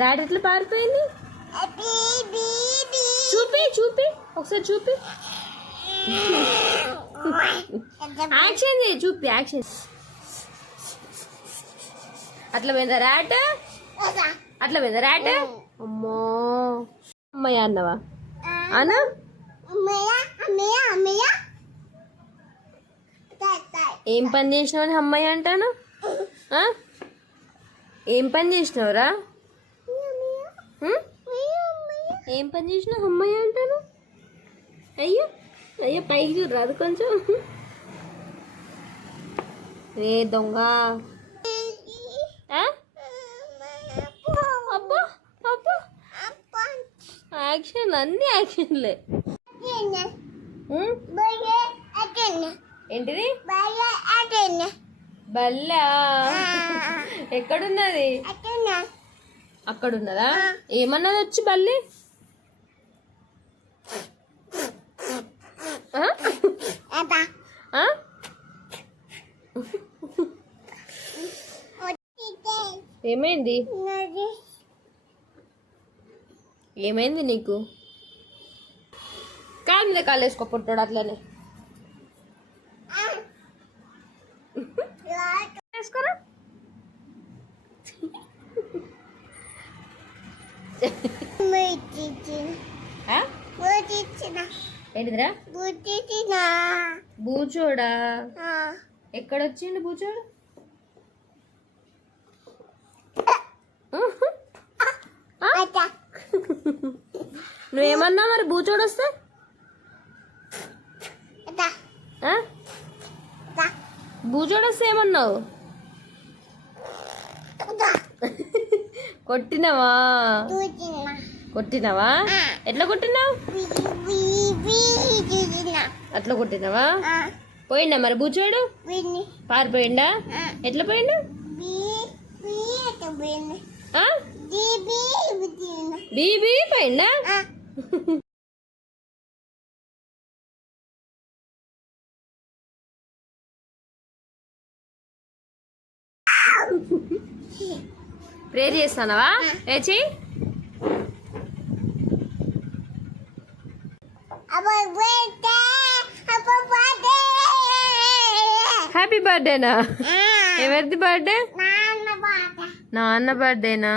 Rot ఎట్లా పారిపోయింది? చూపి చూపి ఒకసారి చూపి. యాక్షన్ చేయి, చూపి యాక్షన్. అట్లా పోయిందా రాట్? అట్లా పోయిందా రాట్? అమ్మో అమ్మయ్య అన్నవా? అనా ఏం పని చేసినావని అమ్మయ్య అంటాను? ఏం పని చేసినావురా? ఏం పని చేసినావు అమ్మయ్య అంటాను? అయ్యో అయ్యో పైకి చూడరాదు కొంచెం. ఏ దొంగ! అబ్బా అబ్బా యాక్షన్, అన్ని యాక్షన్లే. ఏంటిది? బల్లా ఎక్కడున్నది? అక్కడున్నదా? ఏమన్నది వచ్చి బల్లి? ఏమైంది? ఏమైంది నీకు? కాలు మీద కాలు వేసుకో పుట్టాడు అట్లనే వేసుకోరా. ఏంటిదిరా? బూచోడా? ఎక్కడొచ్చిండు బూచోడు? నువ్వేమన్నా మరి బూచోడు వస్తే? బూచోడు వస్తే ఏమన్నావు? కొట్టినవా? కొట్టినవా? ఎట్లా కొట్టినావు? అట్లా కొట్టినవా? పోయిండా మరి బూచోడు? పారిపోయిండా? ఎట్లా పోయిండు? బీబీ పోయిండా? ప్రేర్ చేస్తానవా? ఏచి హ్యాపీ బర్త్డేనా? ఎవరిది బర్త్డే? నాన్న బర్త్డేనా?